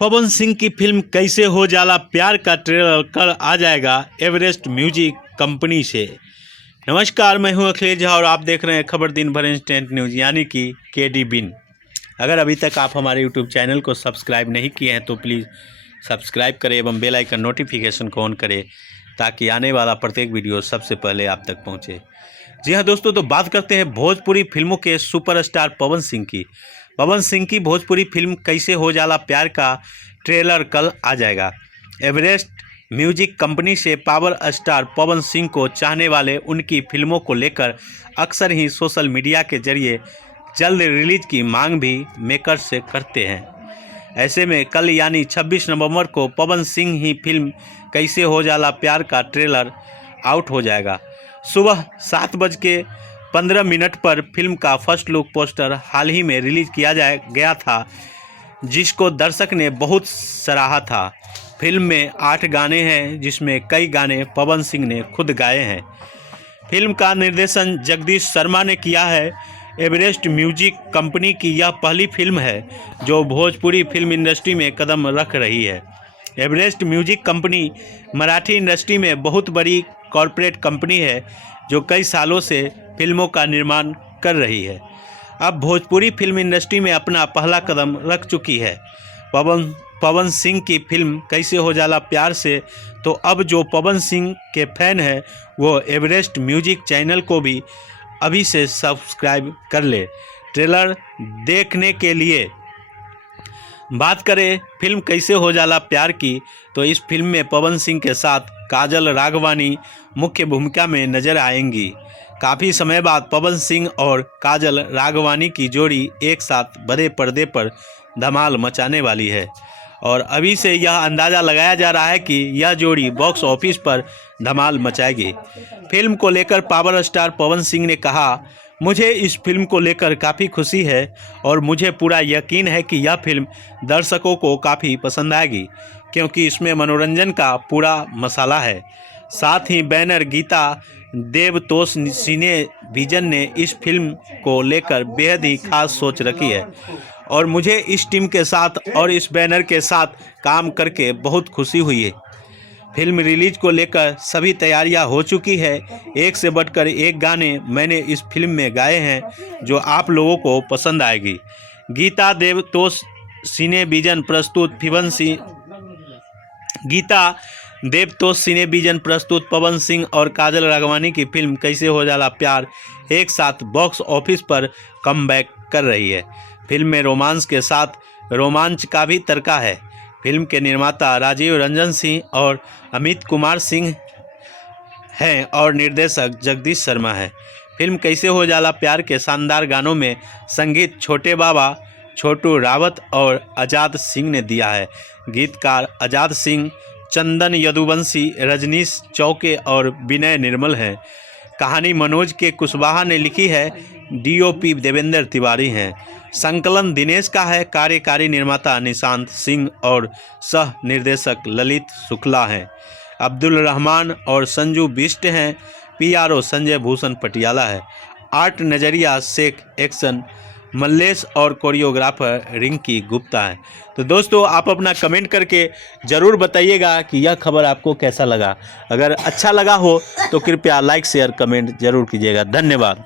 पवन सिंह की फिल्म कैसे हो जाला प्यार का ट्रेलर कल आ जाएगा एवरेस्ट म्यूजिक कंपनी से। नमस्कार, मैं हूं अखिलेश झा और आप देख रहे हैं खबर दिन भर इंस्टेंट न्यूज़ यानी कि केडी बिन। अगर अभी तक आप हमारे यूट्यूब चैनल को सब्सक्राइब नहीं किए हैं तो प्लीज़ सब्सक्राइब करें एवं बेल आइकन नोटिफिकेशन को ऑन करें ताकि आने वाला प्रत्येक वीडियो सबसे पहले आप तक पहुँचे। जी हाँ दोस्तों, तो बात करते हैं भोजपुरी फिल्मों के सुपरस्टार पवन सिंह की। पवन सिंह की भोजपुरी फिल्म कैसे हो जाला प्यार का ट्रेलर कल आ जाएगा। एवरेस्ट म्यूजिक कंपनी से पावर स्टार पवन सिंह को चाहने वाले उनकी फिल्मों को लेकर अक्सर ही सोशल मीडिया के जरिए जल्द रिलीज की मांग भी मेकर्स से करते हैं। ऐसे में कल यानी 26 नवंबर को पवन सिंह ही फिल्म कैसे हो जाला प्यार का ट्रेलर आउट हो जाएगा। सुबह 7:15 पर फिल्म का फर्स्ट लुक पोस्टर हाल ही में रिलीज किया गया था, जिसको दर्शक ने बहुत सराहा था। फिल्म में 8 गाने हैं, जिसमें कई गाने पवन सिंह ने खुद गाए हैं। फिल्म का निर्देशन जगदीश शर्मा ने किया है। एवरेस्ट म्यूजिक कंपनी की यह पहली फिल्म है जो भोजपुरी फिल्म इंडस्ट्री में कदम रख रही है। Everest music company Marathi industry में बहुत बड़ी कॉरपोरेट कंपनी है जो कई सालों से फिल्मों का निर्माण कर रही है। अब भोजपुरी फिल्म इंडस्ट्री में अपना पहला कदम रख चुकी है। पवन सिंह की फिल्म कैसे हो जाला प्यार से तो अब जो पवन सिंह के फैन है वो एवरेस्ट म्यूजिक चैनल को भी अभी से सब्सक्राइब कर ले ट्रेलर देखने के लिए। बात करें फिल्म कैसे हो जाला प्यार की तो इस फिल्म में पवन सिंह के साथ काजल राघवानी मुख्य भूमिका में नजर आएंगी। काफ़ी समय बाद पवन सिंह और काजल राघवानी की जोड़ी एक साथ बड़े पर्दे पर धमाल मचाने वाली है और अभी से यह अंदाज़ा लगाया जा रहा है कि यह जोड़ी बॉक्स ऑफिस पर धमाल मचाएगी। फिल्म को लेकर पावर स्टार पवन सिंह ने कहा, मुझे इस फिल्म को लेकर काफ़ी खुशी है और मुझे पूरा यकीन है कि यह फिल्म दर्शकों को काफ़ी पसंद आएगी क्योंकि इसमें मनोरंजन का पूरा मसाला है। साथ ही बैनर गीता देवतोष सिने विजन ने इस फिल्म को लेकर बेहद ही खास सोच रखी है और मुझे इस टीम के साथ और इस बैनर के साथ काम करके बहुत खुशी हुई है। फिल्म रिलीज को लेकर सभी तैयारियां हो चुकी है। एक से बढ़कर एक गाने मैंने इस फिल्म में गाए हैं जो आप लोगों को पसंद आएगी। गीता देवतोष सिने विजन प्रस्तुत पवन सिंह और काजल राघवानी की फिल्म कैसे हो जाला प्यार एक साथ बॉक्स ऑफिस पर कमबैक कर रही है। फिल्म में रोमांस के साथ रोमांच का भी तड़का है। फिल्म के निर्माता राजीव रंजन सिंह और अमित कुमार सिंह हैं और निर्देशक जगदीश शर्मा है। फिल्म कैसे हो जाला प्यार के शानदार गानों में संगीत छोटे बाबा छोटू रावत और आज़ाद सिंह ने दिया है। गीतकार आज़ाद सिंह, चंदन यदुवंशी, रजनीश चौके और विनय निर्मल हैं। कहानी मनोज के कुशवाहा ने लिखी है। डीओपी देवेंद्र तिवारी हैं। संकलन दिनेश का है। कार्यकारी निर्माता निशांत सिंह और सह निर्देशक ललित शुक्ला हैं। अब्दुल रहमान और संजू बिष्ट हैं। पीआरओ संजय भूषण पटियाला है। आर्ट नज़रिया शेख एक्शन मल्लेश और कोरियोग्राफर रिंकी गुप्ता है। तो दोस्तों, आप अपना कमेंट करके ज़रूर बताइएगा कि यह खबर आपको कैसा लगा। अगर अच्छा लगा हो तो कृपया लाइक शेयर कमेंट ज़रूर कीजिएगा। धन्यवाद।